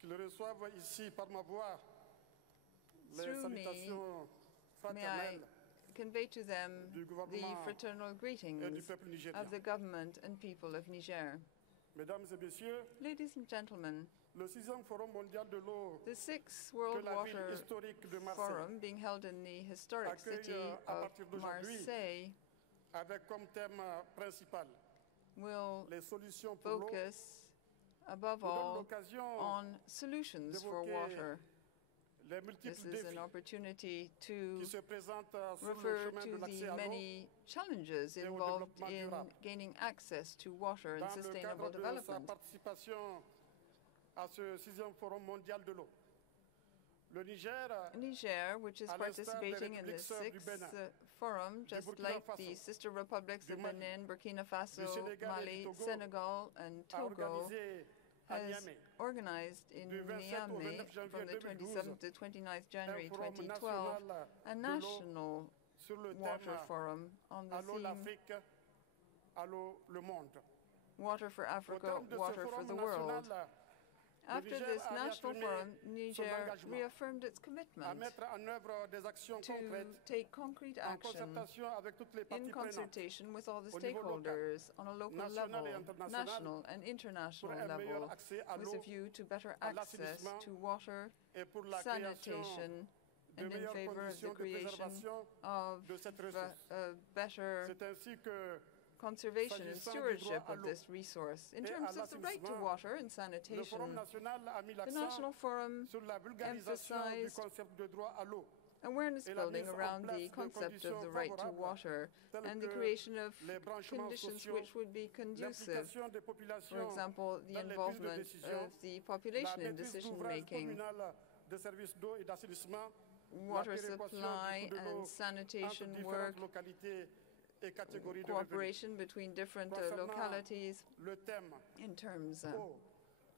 qu'ils reçoivent ici par ma voix les Through me, salutations may I fraternelles convey to them du the gouvernement fraternal et du greetings peuple of nigérien. the government and people of Niger. Mesdames et messieurs, Ladies and gentlemen, le 6e Forum mondial de l'eau the 6th que World la ville Water historique de Marseille Forum, being held in the historic accueille city à of partir d'aujourd'hui Marseille, avec comme thème principal will les solutions pour l'eau, focus above nous donne all l'occasion on solutions for d'évoquer water. les This multiples is an défis opportunity qui to se présentent sur le refer chemin de to l'accès the à l'eau many challenges et au involved développement in durable. gaining access to water and Dans le sustainable cadre de sa development. participation à ce 6e Forum mondial de l'eau, le Niger, which is à l'instar des participating in the républiques sœurs du 6th Bénin, forum, just Burkina like Faso, the sister republics du of Mali, Benin, Burkina du Faso, Sénégal et Mali, du Togo, Senegal, and a Togo, organisé à has Niamey organized in du 27 au Niamey 29 janvier from the 2012 27th to 29th January un forum 2012 national a de l'eau national sur le water thème forum on the à l'eau theme l'Afrique, à l'eau le monde. Water for Au Africa, terme de ce water for forum the world. national, After Niger this a national réaffirmé forum, son Niger engagement reaffirmed its à commitment mettre en œuvre des actions to concrètes take concrete en action concertation avec toutes les in parties prenantes consultation with all the au niveau local, stakeholders on a local national et level, international, national and pour international un meilleur level, accès à with a l'eau, view to better à access l'assainissement to water, et pour la création sanitation, de and in meilleures favor of the conditions de creation préservation of de cette ressource. better C'est ainsi que, conservation and s'agissant du droit stewardship à of l'eau this resource. In et terms à of the right to l'assainissement, water and le Forum sanitation, national a mis the National l'accent Forum sur la vulgarisation du emphasized concept de droit à l'eau awareness et la building mise en around place the de concept of conditions the right to favorables water telles and the que creation of les branchements conditions sociaux, which would be conducive, l'implication des for populations example, the dans les prises de involvement décision, of the la population in maîtrise decision d'ouvrage making, communal de services d'eau et d'assainissement, water la péréquation supply du coût de l'eau and entre sanitation différentes work, localités et catégories de revenus. cooperation between different Concernant localities le thème in terms eau,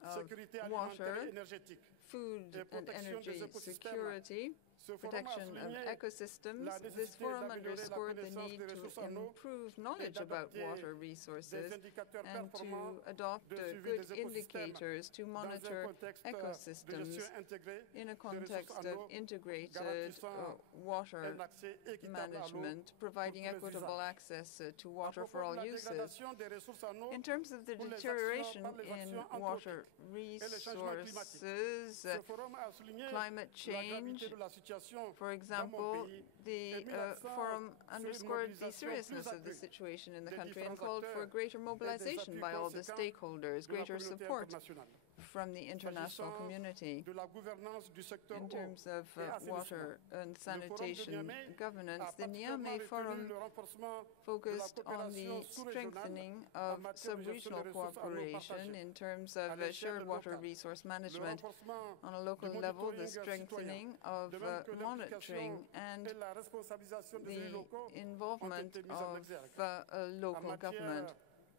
of sécurité alimentaire et water, énergétique food et and protection des energy écosystèmes, security, ce forum a protection of souligné ecosystems. la This nécessité forum d'améliorer la underscored the connaissance need des ressources to en eau improve et knowledge about d'adopter water des resources indicateurs and performants to adopt de suivi good des écosystèmes indicators to dans un monitor contexte de ecosystems gestion intégrée in a des ressources context en of eau, integrated garantissant water un accès équitable à l'eau management, providing pour tous les equitable usages. access to À water for propos de all la uses. dégradation des ressources en eau In terms of the pour les deterioration actions, par les in actions water anthropiques et le changement climatique, resources, ce forum a souligné climate la gravité change, de la situation for dans mon example, pays et the mis l'accent forum sur une underscored the mobilisation seriousness plus of the accrue situation in the des country and différents called for acteurs greater et des mobilization appuis by all the conséquents stakeholders, de la greater communauté support internationale. from the international S'agissant community. de la gouvernance du secteur In eau terms of et assainissement, water and le forum de sanitation Niamey governance, a the particulièrement Niamey retenu Forum le renforcement de la focused on coopération the sous-régionale strengthening en of matière de gestion sub-regional des ressources en eau cooperation partagées. in terms À of l'échelle shared water locale, resource le management renforcement on a local du level, the monitoring citoyen, strengthening of de même que monitoring l'implication and et la responsabilisation des élus the locaux ont involvement été mises en of exergue. En local government. matière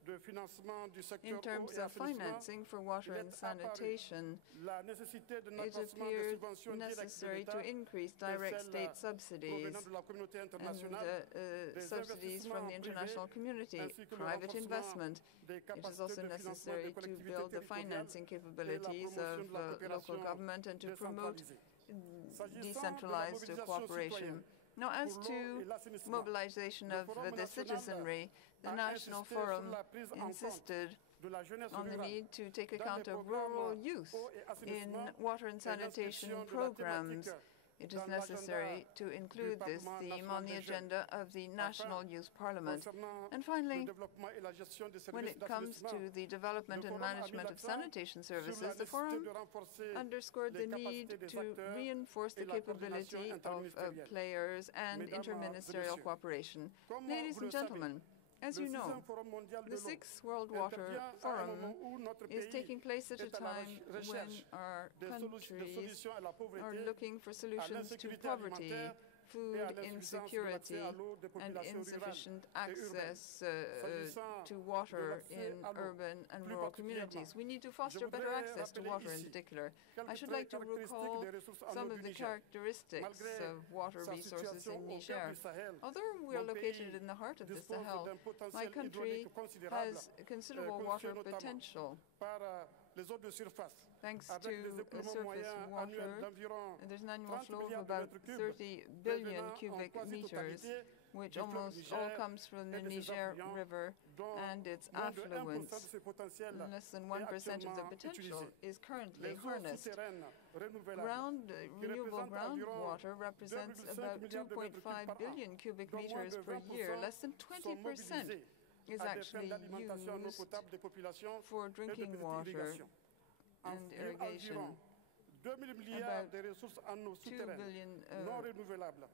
de financement du secteur In eau terms et of assainissement, financing for water il and est apparu sanitation, la nécessité d'un it accroissement des appeared subventions directes de necessary to l'État increase et direct celles state subsidies provenant de la communauté and internationale, des subsidies from the investissements international privés, community, ainsi que le private renforcement investment. des It is capacités also de financement des necessary to collectivités build the territoriales financing et la capabilities promotion of de la local coopération government and to promote décentralisée. S'agissant de la decentralized mobilisation cooperation. citoyenne Now, as pour l'eau et to l'assainissement, mobilization le of Forum the national citizenry, the a National insisté sur Forum la prise en compte insisted de la jeunesse on the rurale need to take dans account les of rural programmes youth eau et assainissement in water and et l'inscription sanitation de la programs. thématique It is dans necessary l'agenda to include du this Parlement theme national on the des jeunes. agenda of the National Youth Parliament. Concernant And le finally, développement et la gestion des when services it comes to d'assainissement, the development le and Forum a mis management of l'accent sanitation sur la services, the nécessité Forum de renforcer underscored les the capacités need des to acteurs reinforce et the la coordination capability of interministérielle. players and Mesdames et interministerial messieurs, cooperation. comme Ladies vous and le savez, gentlemen, as le you know, 6e Forum mondial de the l'eau 6th World Water intervient à un Forum moment où notre is pays taking place at a est à la time when recherche our des countries solutions à la are pauvreté, looking for à solutions to l'insécurité poverty, alimentaire et food à l'insuffisance de insecurity, l'accès à l'eau des and populations insufficient rurales et urbaines. access S'agissant to de water l'accès in à l'eau, urban and plus rural particulièrement, communities. We need to je foster better voudrais access to rappeler water in ici particular. I quelques should traits like to caractéristiques recall des ressources en some eau of du the Niger. characteristics Malgré of water sa resources situation in au cœur Niger. du Sahel, Although we are mon located pays in the heart of the dispose Sahel, d'un my potentiel country hydraulique considérable, has considerable constitué water notamment potential, par les eaux de surface, Thanks avec to des écoulements surface moyens annuels water, d'environ there's an annual 30 flow of milliards de about mètres cubes 30 billion provenant en cubic meters, quasi-totalité which du fleuve almost Niger all comes from the et de ses Niger affluents, River dont and its moins de 1% de affluents. ce potentiel Less than est 1% of the actuellement potential utilisé. is currently Les eaux harnessed. souterraines renouvelables, qui Renewable représentent environ groundwater represents 2,5 about milliards de mètres cubes 2.5 par an, billion cubic dont moins meters de per year. 20% Less than sont 20% mobilisés is à des fins actually d'alimentation en eau used potable des populations for et de drinking petite water irrigation. and irrigation. Environ 2 000 milliards About de ressources en eau 2 souterraine billion non renouvelables,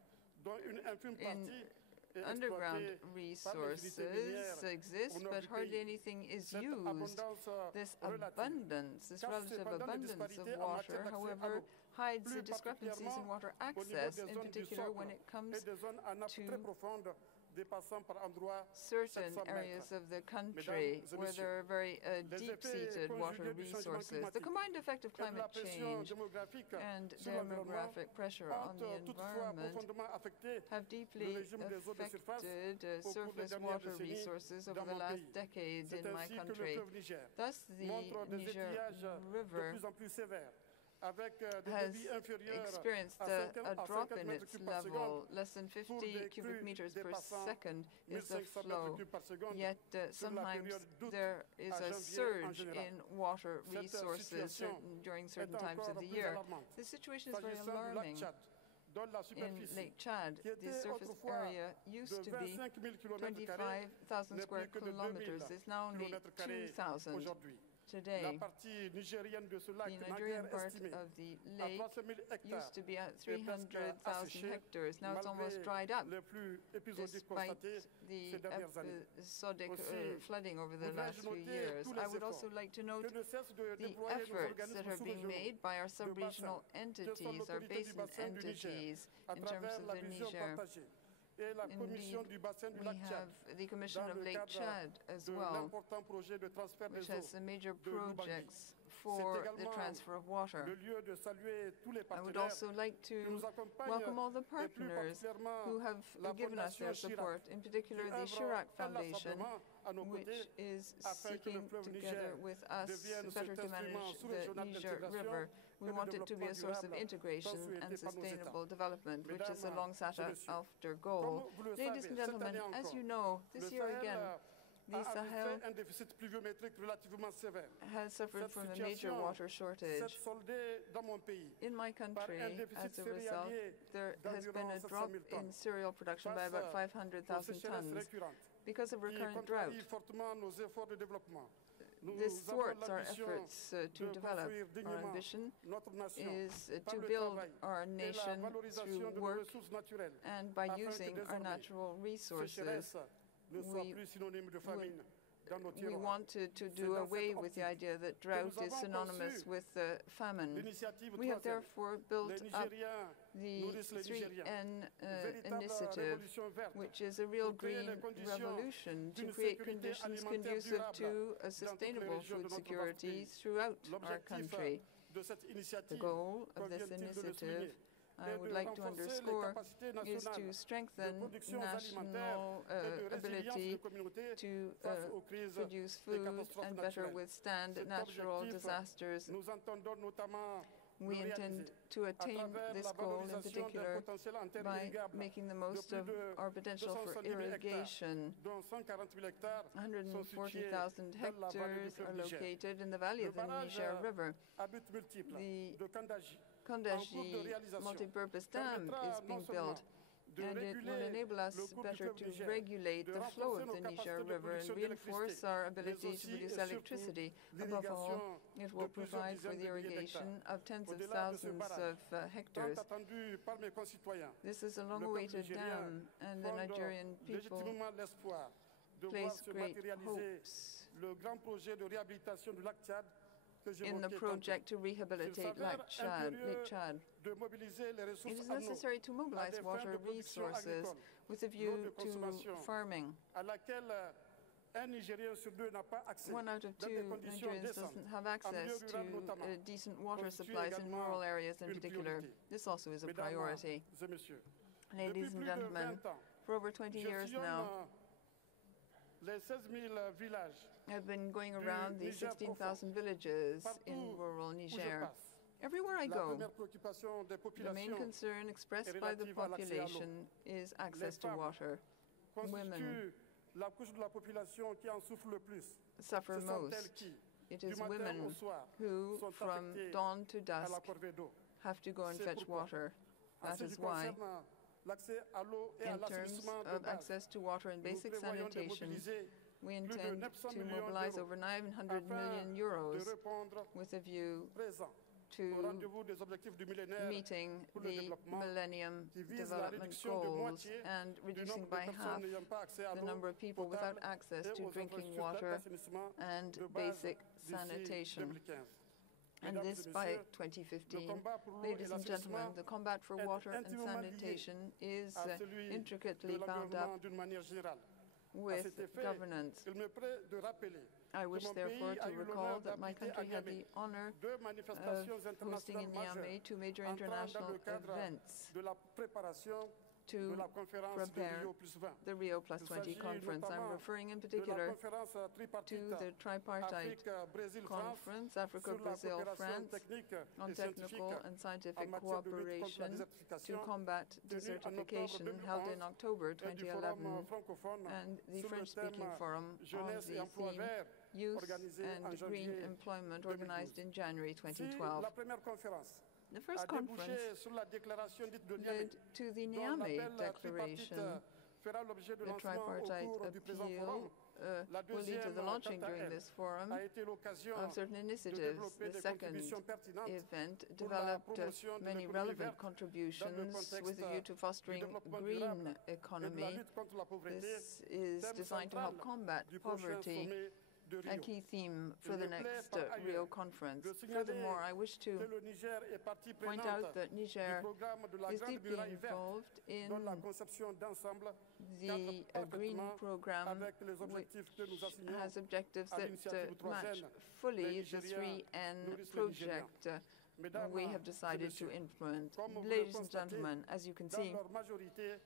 dont une infime in partie est underground exploitée par les unités resources minières exist, au nord but du hardly pays. anything is Cette used. abondance This relative abundance, this cache relative cependant des abundance disparités of en water, matière d'accès à however, l'eau, hides the plus discrepancies in particulièrement water au niveau access, des in zones du particular when socle it comes et des zones à nappe to très profonde dépassant par endroits certain 700 areas mètres. of the country Mesdames et where there are very les deep-seated effets water conjugués du changement resources. The climatique combined effect of et de la climate pression change démographique and sur l'environnement demographic pressure on the ont toutefois environment profondément affecté have le deeply régime des eaux de surface affected au cours des surface dernières water décennies resources dans over the mon last pays. decades C'est in my ainsi que le country. fleuve Niger Thus, the montre des Niger étiages de River plus en plus sévères, avec des has débits inférieurs experienced à a 50 drop in mètres its cubes par seconde level. Less than pour 50 des cubic crues meters per dépassant second is the 1500 mètres flow. cubes par seconde Yet sur la sometimes période d'août there is à a janvier en surge général. in water Cette resources situation during est certain times encore of the plus year. alarmante The situation is very s'agissant du lac alarming. Tchad, dont la In superficie, Lake Chad, qui the était surface autrefois area de used to be 25 000 km², 25,000 n'est square plus que de 2000 kilometers. It's now only km² 2,000 aujourd'hui. La today. partie nigérienne de ce lac, The Nigerian naguère part estimée of the à lake 300 000 hectares, used to be at est presque 300,000 asséchée, hectares. Now it's malgré almost dried up, les plus épisodiques despite constatés the ces dernières années. episodic Aussi, flooding over the last voudrais-je few noter years. tous I les would also efforts like to note que ne cessent de the déployer nos efforts that organismes are being sous-régionaux made by our de bassin, sub-regional que sont entities, our l'autorité du basin bassin du Niger, entities, à in terms travers of la the vision Niger. partagée et la commission Indeed, du bassin du we lac Tchad, have the Commission dans of le Lake cadre Chad as de well, l'important projet de transfert which des has eaux some major de Lubangui. projects C'est for the également transfer of water. le lieu de saluer tous les I would partenaires also like qui to nous accompagnent welcome all the et plus partners particulièrement who have la given us their Fondation support, Chirac, in particular qui the œuvre Chirac Foundation, inlassablement à nos which côtés is afin que le seeking fleuve together Niger with us devienne better cet to manage instrument the sous-régional Niger d'intégration River. We et de want it to be a développement source of durable, integration tant souhaité and par nos États. sustainable development, which is a Mesdames long et sought messieurs, after goal. comme vous le Ladies savez, and cette gentlemen, année as encore, you know, le this year Sahel again, the a Sahel fait un déficit pluviométrique relativement sévère. has suffered Cette from a major situation water s'est shortage. soldée dans mon pays In my par country, un déficit as a result, céréalier there has been d'environ a 700 drop 000 in tonnes cereal production by face about aux 500,000 sécheresses tons récurrentes because of qui recurrent contrarient drought. fortement nos efforts de développement. Nous This avons thwarts our l'ambition efforts to de develop. construire Our dignement ambition notre nation is par to le build travail our et la nation valorisation through de nos work ressources naturelles and by afin que using our désormais natural resources. sécheresse ne soit We plus synonyme de famine dans nos We tiroirs. want to do dans away cette with the optique idea that drought nous is avons synonymous conçu with famine. L'initiative We have 3N, therefore built les up Nigériens the nourrissent les Nigériens. 3N Véritable initiative, révolution verte which is a real pour créer green les conditions revolution to d'une create sécurité conditions alimentaire conducive durable to a dans toutes les sustainable régions de food notre security pays. throughout our L'objectif country. de cette The initiative, goal of this convient-il de le initiative, souligner, I est would de like to renforcer les underscore, capacités is nationales to de strengthen production alimentaire national et de résilience ability des communautés to face aux crises produce et food catastrophes and better naturelles. withstand Cet natural objectif, disasters. nous entendons notamment We le intend réaliser to à attain travers this la goal in valorisation d'un particular potentiel en terres by irrigables making the de most plus of de our potential for 270 000 hectares, irrigation. dont 140 000 hectares sont situés 140,000 dans la vallée du hectares fleuve are Niger. located in the valley Le of the barrage Niger River. à but multiple The de Kandaji Kandaji réalisation multi-purpose dam permettra is being non seulement built, de and it will réguler enable us le cours du better fleuve to Niger, regulate de the flow renforcer of nos the Niger capacités de River and production reinforce d'électricité, our mais ability to aussi et produce surtout electricity. Above all, l'irrigation it will de plusieurs provide for dizaines the de milliers irrigation d'hectares. of tens of Au-delà de ce thousands barrage, of tant hectares. attendu par mes concitoyens, This is a le peuple long-awaited nigérien dam, and the fonde Nigerian people légitimement l'espoir de voir place se great matérialiser hopes le grand projet de réhabilitation du lac Tchad que in the j'évoquais tantôt. project to S'il rehabilitate s'avère Lake Chad. impérieux de mobiliser les It ressources is en eau necessary to à mobilize des fins water de production resources agricole, with a l'eau view de to consommation, farming. à laquelle un Nigérien sur deux n'a pas accès 1 out of dans 2 des conditions Nigerians décentes, doesn't have en access milieu to rural notamment, decent water constitue supplies in également rural areas in une particular. priorité. This also is a Mesdames priority. et messieurs, Ladies depuis and plus de gentlemen, 20 ans, for over 20 je years sillonne now, les 16 000 villages I've been going du around the Niger 16,000 villages partout in rural où je Niger. passe. Everywhere I La go, première préoccupation des the main populations concern expressed by the relative à l'accès à l'eau. population is access to femmes water. Women constituent la couche de la population qui en souffre le plus. suffer Ce sont elles most. qui, It du is matin au women soir, who, sont from affectées dawn to à la dusk, corvée d'eau. have to go and C'est fetch pourquoi, water. En That ce is qui why, concerne l'accès à l'eau et à in terms l'assainissement de of base, access to water and nous basic prévoyons de sanitation, mobiliser we plus de intend 900 to millions mobilize d'euros over 900 afin million de euros répondre with a view présent au to rendez-vous des objectifs du millénaire meeting pour le the développement Millennium qui vise la Development réduction de Goals moitié and du reducing nombre de by personnes half n'ayant pas accès à the l'eau number of people without potable access et to aux drinking infrastructures water d'assainissement and de base basic d'ici sanitation. 2015. And Mesdames this et by messieurs, 2015. le combat pour l'eau et Ladies and gentlemen, l'assainissement the combat for est water and intimement lié sanitation is à celui intricately de bound l'environnement up d'une manière générale. À with cet effet, governance. il me plaît de rappeler I que wish mon therefore pays a to eu recall l'honneur that my d'abriter à country had Niamey the honor deux of manifestations hosting internationales in Niamey majeures two major entrant dans international le cadre events de la préparation de to la conférence de prepare Rio plus 20. the Rio Plus Il 20 s'agit conference. I'm notamment referring in de la particular conférence to tripartite the tripartite Afrique-Brésil-France conference, Africa, sur la Brazil, coopération France, technique on et technical scientifique and en scientific matière de lutte contre la cooperation to désertification combat tenue en octobre desertification held in 2011 October et du forum 2011 francophone and the sur le French-speaking thème forum on Jeunesse et the emploi theme vert Youth organisé en and Green janvier Employment 2012. organized in January Si 2012. la première conférence The a first débouché conference sur la déclaration dite de Niamey, led to the dont Niamey l'appel tripartite Declaration. fera l'objet de The lancement au tripartite cours du présent forum. appeal La will lead to deuxième, the launching quant à during elle, this forum a été l'occasion of certain de initiatives. développer The des second contributions pertinentes event pour la developed promotion d'une many économie relevant verte contributions dans le contexte with a view to du fostering développement green durable et de la economy. lutte contre la pauvreté, This is thème designed to central help combat du prochain poverty, sommet de a Rio. key theme for Il the me plaît next par Rio ailleurs conference. de signaler Furthermore, I wish que to le Niger est partie point prenante out that du Niger programme de la is Grande deeply Muraille Verte, involved in dont la conception d'ensemble the cadre green parfaitement program, avec les which objectifs que nous assignons has objectives à that l'initiative match 3N. fully Les the Nigériens 3N nourrissent les Nigériens. project Mesdames we have et decided to messieurs, implement. comme vous le Ladies and constatez, gentlemen, as you can dans see, leur majorité,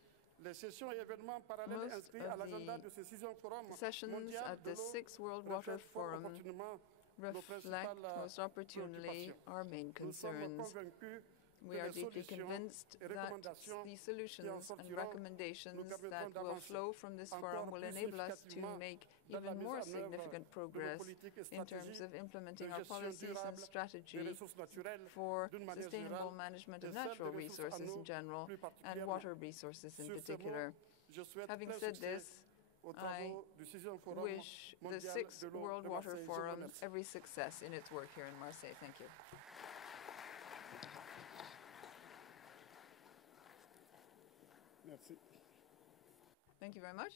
les sessions et événements parallèles most inscrits à of l'agenda the de ce 6e forum sessions mondial at de the l'eau 6th World Water reflètent fort Forum opportunément nos reflect principales most opportunely préoccupations. our main Nous sommes concerns. convaincus We que are les deeply solutions convinced et that recommandations the solutions and sortiront recommendations nous permettront that will d'avancer flow from this encore forum will plus enable us to significativement make dans la even mise more en œuvre significant de nos progress politiques et in terms stratégies of implementing de our gestion policies and durable des strategy ressources naturelles for d'une manière sustainable générale management et of celle natural des ressources en resources in eau general plus and particulièrement. water resources in Sur ces particular. mots, je souhaite Having plein said succès this, aux I travaux du 6e forum wish the mondial 6th de l'eau World de Water Marseille. Je vous Forum remercie. every success in its work here in Marseille. Thank you. Merci. Thank you very much.